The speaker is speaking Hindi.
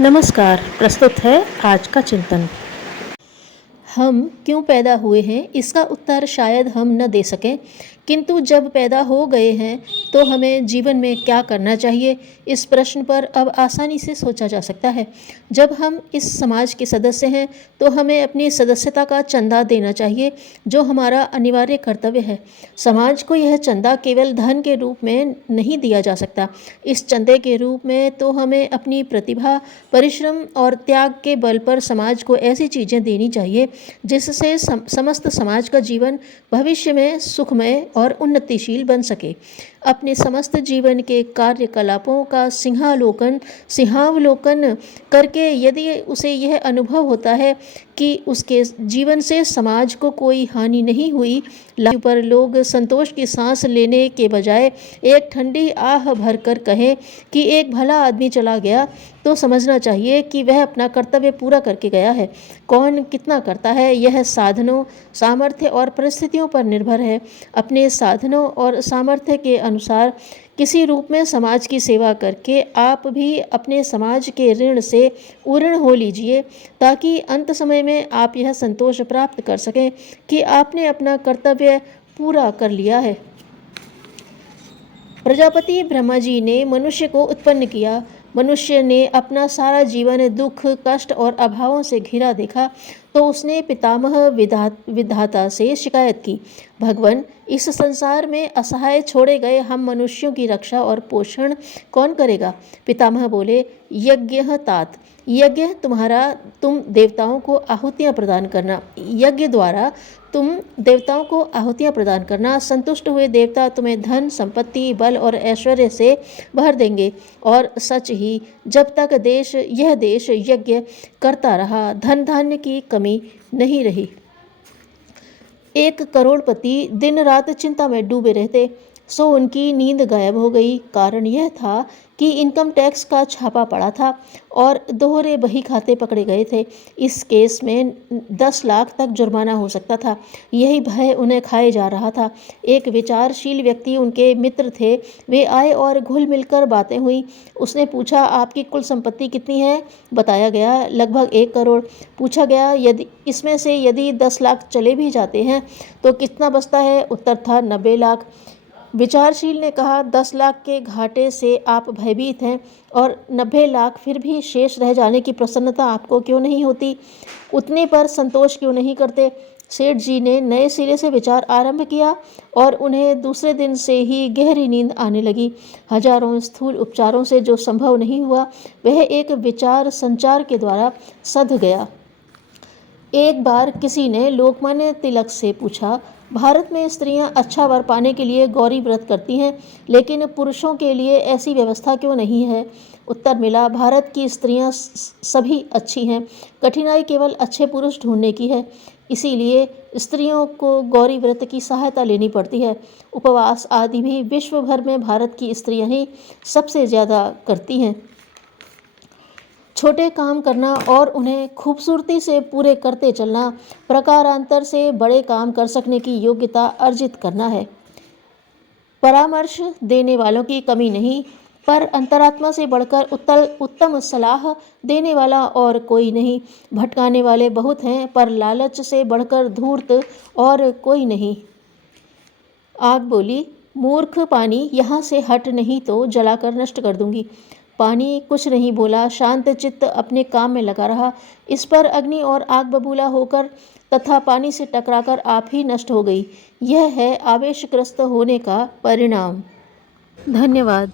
नमस्कार। प्रस्तुत है आज का चिंतन। हम क्यों पैदा हुए हैं, इसका उत्तर शायद हम न दे सकें, किंतु जब पैदा हो गए हैं तो हमें जीवन में क्या करना चाहिए, इस प्रश्न पर अब आसानी से सोचा जा सकता है। जब हम इस समाज के सदस्य हैं तो हमें अपनी सदस्यता का चंदा देना चाहिए, जो हमारा अनिवार्य कर्तव्य है। समाज को यह चंदा केवल धन के रूप में नहीं दिया जा सकता। इस चंदे के रूप में तो हमें अपनी प्रतिभा, परिश्रम और त्याग के बल पर समाज को ऐसी चीज़ें देनी चाहिए जिससे समस्त समाज का जीवन भविष्य में सुखमय और उन्नतिशील बन सके। अपने समस्त जीवन के कार्यकलापों का सिंहावलोकन करके यदि उसे यह अनुभव होता है कि उसके जीवन से समाज को कोई हानि नहीं हुई, पर लोग संतोष की सांस लेने के बजाय एक ठंडी आह भरकर कहें कि एक भला आदमी चला गया, तो समझना चाहिए कि वह अपना कर्तव्य पूरा करके गया है। कौन कितना करता है, यह साधनों, सामर्थ्य और परिस्थितियों पर निर्भर है। अपने साधनों और सामर्थ्य के अनुसार किसी रूप में समाज की सेवा करके आप भी अपने समाज के ऋण से उऋण हो लीजिए, ताकि अंत समय में आप यह संतोष प्राप्त कर सकें कि आपने अपना कर्तव्य पूरा कर लिया है। प्रजापति ब्रह्मा जी ने मनुष्य को उत्पन्न किया। मनुष्य ने अपना सारा जीवन दुख, कष्ट और अभावों से घिरा देखा, तो उसने पितामह विधाता से शिकायत की, भगवान, इस संसार में असहाय छोड़े गए हम मनुष्यों की रक्षा और पोषण कौन करेगा? पितामह बोले, यज्ञ तात, यज्ञ तुम देवताओं को आहुतियाँ प्रदान करना। यज्ञ द्वारा तुम देवताओं को आहुतियाँ प्रदान करना। संतुष्ट हुए देवता तुम्हें धन, संपत्ति, बल और ऐश्वर्य से भर देंगे। और सच ही जब तक यह देश यज्ञ करता रहा, धन धान्य की कमी नहीं रही। 1 करोड़पति दिन रात चिंता में डूबे रहते, सो उनकी नींद गायब हो गई। कारण यह था कि इनकम टैक्स का छापा पड़ा था और दोहरे बही खाते पकड़े गए थे। इस केस में 10 लाख तक जुर्माना हो सकता था। यही भय उन्हें खाए जा रहा था। एक विचारशील व्यक्ति उनके मित्र थे। वे आए और घुल मिलकर बातें हुई। उसने पूछा, आपकी कुल संपत्ति कितनी है? बताया गया, लगभग 1 करोड़। पूछा गया, यदि इसमें से यदि 10 लाख चले भी जाते हैं तो कितना बचता है? उत्तर था 90 लाख। विचारशील ने कहा, 10 लाख के घाटे से आप भयभीत हैं और 90 लाख फिर भी शेष रह जाने की प्रसन्नता आपको क्यों नहीं होती? उतने पर संतोष क्यों नहीं करते? सेठ जी ने नए सिरे से विचार आरंभ किया और उन्हें दूसरे दिन से ही गहरी नींद आने लगी। हजारों स्थूल उपचारों से जो संभव नहीं हुआ, वह एक विचार संचार के द्वारा सध गया। एक बार किसी ने लोकमान्य तिलक से पूछा, भारत में स्त्रियां अच्छा वर पाने के लिए गौरी व्रत करती हैं, लेकिन पुरुषों के लिए ऐसी व्यवस्था क्यों नहीं है? उत्तर मिला, भारत की स्त्रियां सभी अच्छी हैं, कठिनाई केवल अच्छे पुरुष ढूंढने की है। इसीलिए स्त्रियों को गौरी व्रत की सहायता लेनी पड़ती है। उपवास आदि भी विश्व भर में भारत की स्त्रियां ही सबसे ज़्यादा करती हैं। छोटे काम करना और उन्हें खूबसूरती से पूरे करते चलना, प्रकारांतर से बड़े काम कर सकने की योग्यता अर्जित करना है। परामर्श देने वालों की कमी नहीं, पर अंतरात्मा से बढ़कर उत्तम सलाह देने वाला और कोई नहीं। भटकाने वाले बहुत हैं, पर लालच से बढ़कर धूर्त और कोई नहीं। आग बोली, मूर्ख पानी, यहाँ से हट, नहीं तो जलाकर नष्ट कर दूंगी। पानी कुछ नहीं बोला, शांत चित्त अपने काम में लगा रहा। इस पर अग्नि और आग बबूला होकर तथा पानी से टकराकर आप ही नष्ट हो गई। यह है आवेशग्रस्त होने का परिणाम। धन्यवाद।